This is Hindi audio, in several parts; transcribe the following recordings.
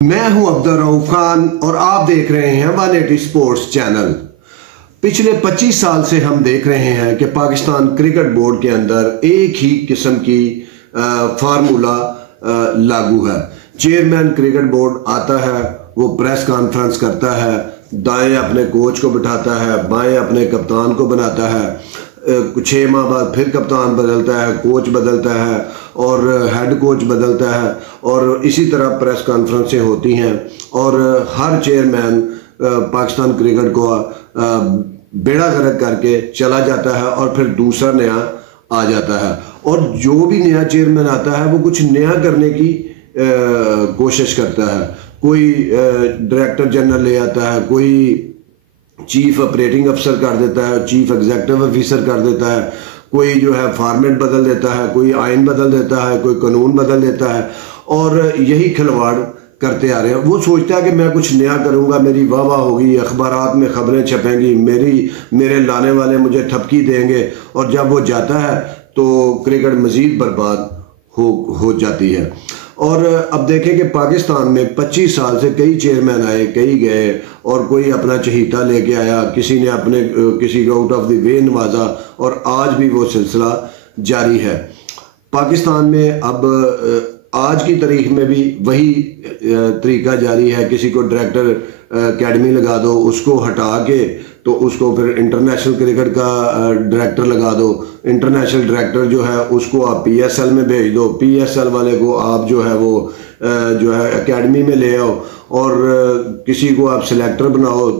मैं हूं अब्दुल रऊफ खान और आप देख रहे हैं 180 स्पोर्ट्स चैनल। पिछले 25 साल से हम देख रहे हैं कि पाकिस्तान क्रिकेट बोर्ड के अंदर एक ही किस्म की फार्मूला लागू है। चेयरमैन क्रिकेट बोर्ड आता है, वो प्रेस कॉन्फ्रेंस करता है, दाएं अपने कोच को बिठाता है, बाएं अपने कप्तान को बनाता है, 6 माह बाद फिर कप्तान बदलता है, कोच बदलता है और हेड कोच बदलता है और इसी तरह प्रेस कॉन्फ्रेंसें होती हैं और हर चेयरमैन पाकिस्तान क्रिकेट को बेड़ा गर्क करके चला जाता है और फिर दूसरा नया आ जाता है। और जो भी नया चेयरमैन आता है वो कुछ नया करने की कोशिश करता है। कोई डायरेक्टर जनरल ले आता है, कोई चीफ ऑपरेटिंग अफसर कर देता है, चीफ एग्जीक्यूटिव ऑफिसर कर देता है, कोई जो है फॉर्मेट बदल देता है, कोई आइन बदल देता है, कोई कानून बदल देता है और यही खिलवाड़ करते आ रहे हैं। वो सोचता है कि मैं कुछ नया करूंगा, मेरी वाह वाह होगी, अखबारात में खबरें छपेंगी, मेरे लाने वाले मुझे ठपकी देंगे और जब वो जाता है तो क्रिकेट मजीद बर्बाद हो जाती है। और अब देखें कि पाकिस्तान में 25 साल से कई चेयरमैन आए, कई गए और कोई अपना चहीता लेके आया, किसी ने अपने किसी को आउट ऑफ द वे नवाजा और आज भी वो सिलसिला जारी है। पाकिस्तान में अब आज की तारीख में भी वही तरीका जारी है। किसी को डायरेक्टर एकेडमी लगा दो, उसको हटा के तो उसको फिर इंटरनेशनल क्रिकेट का डायरेक्टर लगा दो, इंटरनेशनल डायरेक्टर जो है उसको आप पीएसएल में भेज दो, पीएसएल वाले को आप जो है वो जो है एकेडमी में ले आओ और किसी को आप सिलेक्टर बनाओ,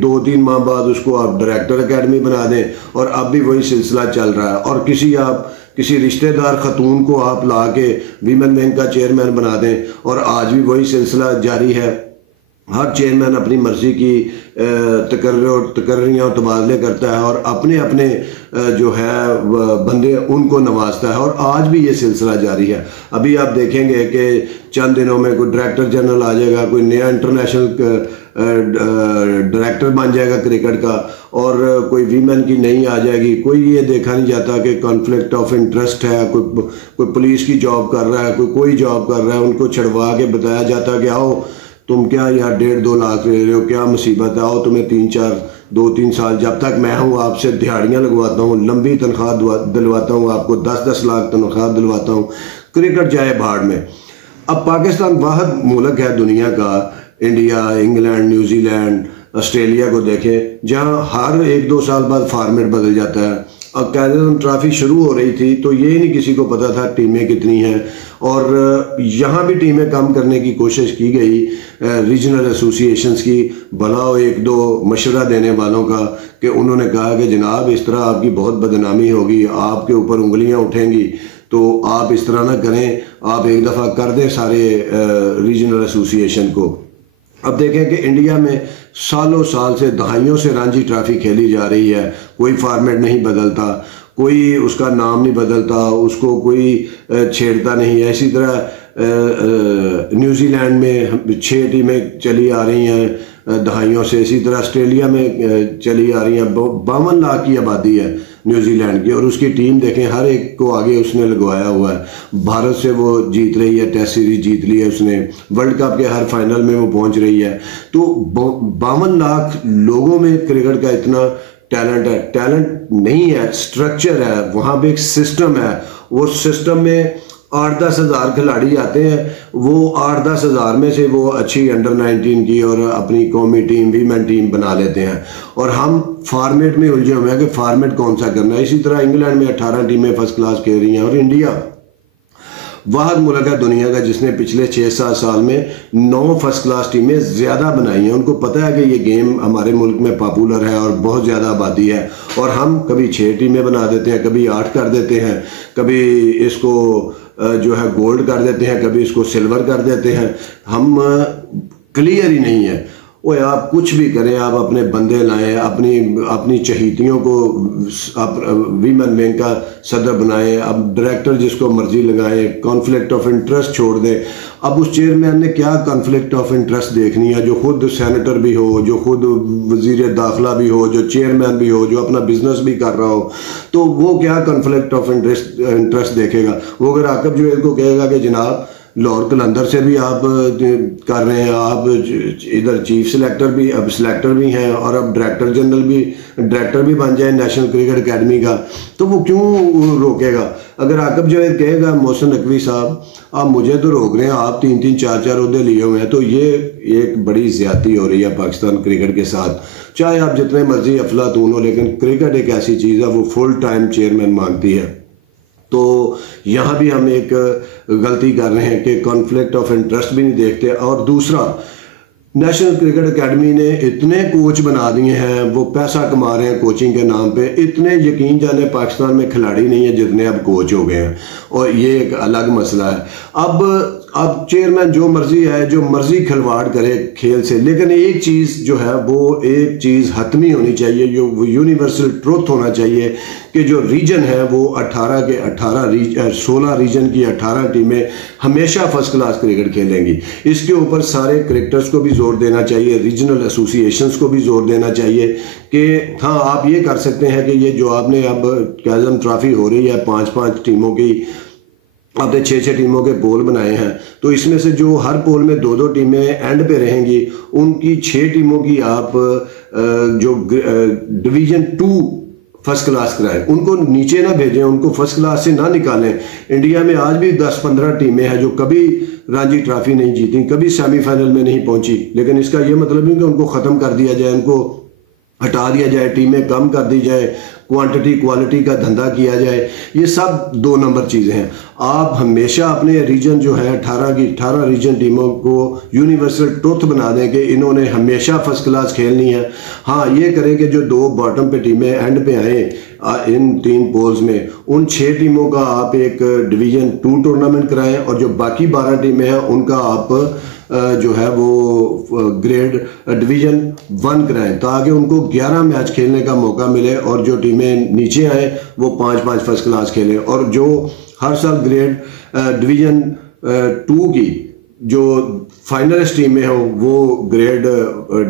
2-3 माह बाद उसको आप डायरेक्टर एकेडमी बना दें और अब भी वही सिलसिला चल रहा है। और किसी रिश्तेदार खतून को आप ला के वीमेन विंग का चेयरमैन बना दें और आज भी वही सिलसिला जारी है। हर चेयरमैन अपनी मर्जी की तकर्रियाँ और तबादले करता है और अपने जो है बंदे उनको नवाजता है और आज भी ये सिलसिला जारी है। अभी आप देखेंगे कि चंद दिनों में कोई डायरेक्टर जनरल आ जाएगा, कोई नया इंटरनेशनल डायरेक्टर बन जाएगा क्रिकेट का और कोई वीमेन की नई आ जाएगी। कोई ये देखा नहीं जाता कि कॉन्फ्लिक्ट ऑफ इंटरेस्ट है, कोई पुलिस की जॉब कर रहा है, कोई जॉब कर रहा है, उनको छड़वा के बताया जाता है कि आओ तुम क्या यहाँ 1.5-2 लाख ले रहे हो, क्या मुसीबत है, आओ तुम्हें 2-3 साल जब तक मैं हूँ आपसे दिहाड़ियाँ लगवाता हूँ, लंबी तनख्वाह दिलवाता हूँ, आपको 10-10 लाख तनख्वाह दिलवाता हूँ, क्रिकेट जाए भाड़ में। अब पाकिस्तान वाहिद मुल्क है दुनिया का, इंडिया, इंग्लैंड, न्यूजीलैंड, ऑस्ट्रेलिया को देखें जहाँ हर 1-2 साल बाद फॉर्मेट बदल जाता है। अब कैरियर ट्रॉफी शुरू हो रही थी तो ये नहीं किसी को पता था टीमें कितनी हैं और यहाँ भी टीमें कम करने की कोशिश की गई रीजनल एसोसिएशंस की, भला 1-2 मशवरा देने वालों का, कि उन्होंने कहा कि जनाब इस तरह आपकी बहुत बदनामी होगी, आपके ऊपर उंगलियां उठेंगी, तो आप इस तरह ना करें, आप एक दफ़ा कर दें सारे रीजनल एसोसिएशन को। अब देखें कि इंडिया में सालों साल से दहाइयों से रणजी ट्रॉफी खेली जा रही है, कोई फॉर्मेट नहीं बदलता, कोई उसका नाम नहीं बदलता, उसको कोई छेड़ता नहीं है। इसी तरह न्यूजीलैंड में 6 टीमें चली आ रही हैं दहाइयों से, इसी तरह ऑस्ट्रेलिया में चली आ रही हैं। 52 लाख की आबादी है न्यूजीलैंड की और उसकी टीम देखें हर एक को आगे उसने लगवाया हुआ है। भारत से वो जीत रही है, टेस्ट सीरीज जीत ली है उसने, वर्ल्ड कप के हर फाइनल में वो पहुंच रही है। तो 52 लाख लोगों में क्रिकेट का इतना टैलेंट है, टैलेंट नहीं है, स्ट्रक्चर है, वहाँ पे एक सिस्टम है। वो सिस्टम में 8-10 हज़ार खिलाड़ी आते हैं, वो 8-10 हज़ार में से वो अच्छी अंडर 19 की और अपनी कौमी टीम, वीमेन टीम बना लेते हैं और हम फॉर्मेट में उलझे हुए हैं कि फॉर्मेट कौन सा करना है। इसी तरह इंग्लैंड में 18 टीमें फर्स्ट क्लास खेल रही हैं और इंडिया वाहिद मुल्क है दुनिया का जिसने पिछले 6-7 साल में 9 फर्स्ट क्लास टीमें ज़्यादा बनाई हैं। उनको पता है कि ये गेम हमारे मुल्क में पॉपुलर है और बहुत ज़्यादा आबादी है और हम कभी 6 टीमें बना देते हैं, कभी 8 कर देते हैं, कभी इसको जो है गोल्ड कर देते हैं, कभी इसको सिल्वर कर देते हैं। हम क्लियर ही नहीं है। ओए आप कुछ भी करें, आप अपने बंदे लाएं, अपनी चहीतियों को आप वीमेन विंग का सदर बनाएं, अब डायरेक्टर जिसको मर्जी लगाएं, कॉन्फ्लिक्ट ऑफ इंटरेस्ट छोड़ दें। अब उस चेयरमैन ने क्या कॉन्फ्लिक्ट ऑफ इंटरेस्ट देखनी है, जो खुद सेनेटर भी हो, जो खुद वजीर दाखिला भी हो, जो चेयरमैन भी हो, जो अपना बिजनेस भी कर रहा हो, तो वो क्या कॉन्फ्लिक्ट ऑफ इंटरेस्ट देखेगा। वो अगर आकब जुबैर को कहेगा कि जनाब लाहौर कलंदर से भी आप कर रहे हैं, आप इधर चीफ सिलेक्टर भी, अब सिलेक्टर भी हैं और अब डायरेक्टर भी बन जाए नेशनल क्रिकेट अकेडमी का, तो वो क्यों रोकेगा? अगर आकब जावेद कहेगा मोहसिन नकवी साहब आप मुझे तो रोक रहे हैं, आप 3-3 4-4 ओहदे लिए हुए हैं, तो ये एक बड़ी ज्यादती हो रही है पाकिस्तान क्रिकेट के साथ। चाहे आप जितने मर्जी अफलातून हो, लेकिन क्रिकेट एक ऐसी चीज़ है वो फुल टाइम चेयरमैन मांगती है। तो यहाँ भी हम एक गलती कर रहे हैं कि कॉन्फ्लिक्ट ऑफ इंटरेस्ट भी नहीं देखते। और दूसरा, नेशनल क्रिकेट अकेडमी ने इतने कोच बना दिए हैं, वो पैसा कमा रहे हैं कोचिंग के नाम पे, इतने यकीन जाने पाकिस्तान में खिलाड़ी नहीं है जितने अब कोच हो गए हैं, और ये एक अलग मसला है। अब चेयरमैन जो मर्जी है, जो मर्जी खिलवाड़ करे खेल से, लेकिन एक चीज़ जो है वो एक चीज़ हतमी होनी चाहिए, जो यूनिवर्सल ट्रुथ होना चाहिए कि जो रीजन है वो 16 रीजन की 18 टीमें हमेशा फर्स्ट क्लास क्रिकेट खेलेंगी। इसके ऊपर सारे क्रिकेटर्स को भी जोर देना चाहिए, रीजनल एसोसिएशंस को भी जोर देना चाहिए कि हाँ आप ये कर सकते हैं कि ये जो आपने अब कैज़म ट्रॉफी हो रही है 5-5 टीमों की, आपने 6-6 टीमों के पोल बनाए हैं, तो इसमें से जो हर पोल में 2-2 टीमें एंड पे रहेंगी, उनकी 6 टीमों की आप जो डिवीजन 2 फर्स्ट क्लास कराएं, उनको नीचे ना भेजें, उनको फर्स्ट क्लास से ना निकालें। इंडिया में आज भी 10-15 टीमें हैं जो कभी रणजी ट्रॉफी नहीं जीती, कभी सेमीफाइनल में नहीं पहुंची, लेकिन इसका ये मतलब नहीं कि उनको ख़त्म कर दिया जाए, उनको हटा दिया जाए, टीमें कम कर दी जाए, क्वांटिटी क्वालिटी का धंधा किया जाए। ये सब 2 नंबर चीज़ें हैं। आप हमेशा अपने रीजन जो है 18 रीजन टीमों को यूनिवर्सल ट्रुथ बना दें कि इन्होंने हमेशा फर्स्ट क्लास खेलनी है। हाँ ये करें कि जो 2 बॉटम पे टीमें एंड पे आए इन 3 पोल्स में, उन 6 टीमों का आप एक डिवीजन 2 टूर्नामेंट कराएं, और जो बाकी 12 टीमें हैं उनका आप जो है वो ग्रेड डिवीजन 1 कराएं, ताकि उनको 11 मैच खेलने का मौका मिले, और जो टीमें नीचे आए वो 5-5 फर्स्ट क्लास खेलें, और जो हर साल ग्रेड डिवीजन 2 की जो फाइनलिस्ट टीमें हों वो ग्रेड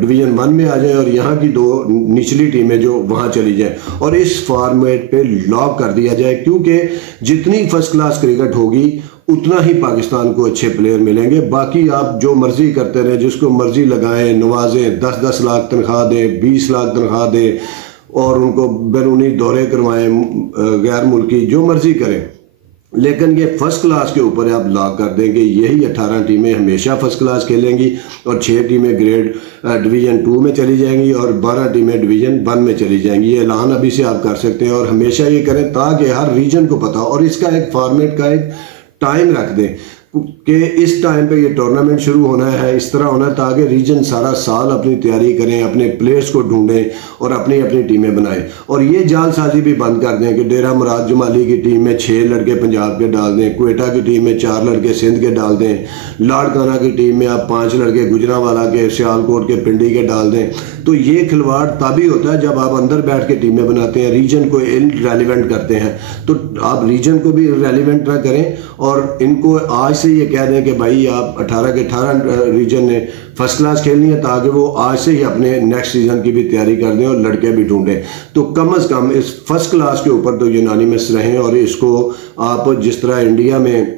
डिवीजन 1 में आ जाएं, और यहाँ की 2 निचली टीमें जो वहाँ चली जाएं, और इस फॉर्मेट पे लॉक कर दिया जाए, क्योंकि जितनी फर्स्ट क्लास क्रिकेट होगी उतना ही पाकिस्तान को अच्छे प्लेयर मिलेंगे। बाकी आप जो मर्जी करते रहें, जिसको मर्जी लगाएं, नवाजें, 10-10 लाख तनख्वाह दें, 20 लाख तनख्वाह दें, और उनको बैरूनी दौरे करवाएं, गैर मुल्की, जो मर्जी करें, लेकिन ये फर्स्ट क्लास के ऊपर आप लॉक कर देंगे, यही 18 टीमें हमेशा फर्स्ट क्लास खेलेंगी, और 6 टीमें ग्रेड डिवीजन 2 में चली जाएंगी, और 12 टीमें डिवीजन 1 में चली जाएंगी। ये ऐलान अभी से आप कर सकते हैं, और हमेशा ये करें ताकि हर रीजन को पता हो, और इसका एक फॉर्मेट का एक टाइम रख दें कि इस टाइम पे ये टूर्नामेंट शुरू होना है, इस तरह होना है, ताकि रीजन सारा साल अपनी तैयारी करें, अपने प्लेयर्स को ढूंढें और अपनी अपनी टीमें बनाएं। और ये जालसाजी भी बंद कर दें कि डेरा मुराद जमाली की टीम में 6 लड़के पंजाब के डाल दें, क्वेटा की टीम में 4 लड़के सिंध के डाल दें, लाड़काना की टीम में आप 5 लड़के गुजरांवाला के, सियालकोट के, पिंडी के डाल दें। तो ये खिलवाड़ तभी होता है जब आप अंदर बैठ के टीमें बनाते हैं, रीजन को इररेलेवेंट करते हैं। तो आप रीजन को भी इररेलेवेंट ना करें, और इनको आज से ये कह दें कि भाई आप 18 के 18 रीजन ने फर्स्ट क्लास खेलनी है, ताकि वो आज से ही अपने नेक्स्ट सीजन की भी तैयारी कर दें और लड़के भी ढूंढें। तो कम अज़ कम इस फर्स्ट क्लास के ऊपर तो यूनानिमस रहें, और इसको आप जिस तरह इंडिया में,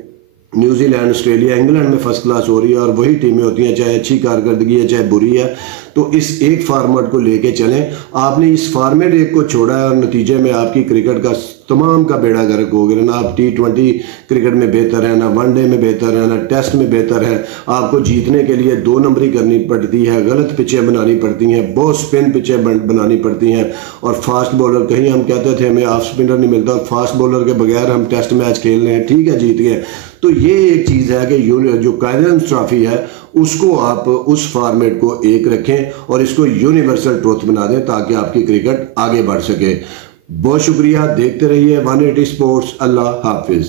न्यूजीलैंड, ऑस्ट्रेलिया, इंग्लैंड में फर्स्ट क्लास हो रही है, और वही टीमें होती हैं, चाहे अच्छी कारकर्दगी है चाहे बुरी है, तो इस एक फार्मेट को लेके चलें। आपने इस फार्मेट एक को छोड़ा है, और नतीजे में आपकी क्रिकेट का तमाम का बेड़ा गर्क हो गया। ना आप T20 क्रिकेट में बेहतर है, ना वनडे में बेहतर है, ना टेस्ट में बेहतर है। आपको जीतने के लिए 2 नंबरी करनी पड़ती है, गलत पिचें बनानी पड़ती हैं, बहुत स्पिन पिचें बनानी पड़ती हैं, और फास्ट बॉलर, कहीं हम कहते थे हमें ऑफ स्पिनर नहीं मिलता, और फास्ट बॉलर के बगैर हम टेस्ट मैच खेल रहे हैं, ठीक है जीत गए। तो ये एक चीज़ है कि जो कैज़म ट्रॉफी है उसको आप उस फॉर्मेट को एक रखें, और इसको यूनिवर्सल ट्रुथ बना दें, ताकि आपकी क्रिकेट आगे बढ़ सके। बहुत शुक्रिया, देखते रहिए 180 स्पोर्ट्स। अल्लाह हाफिज़।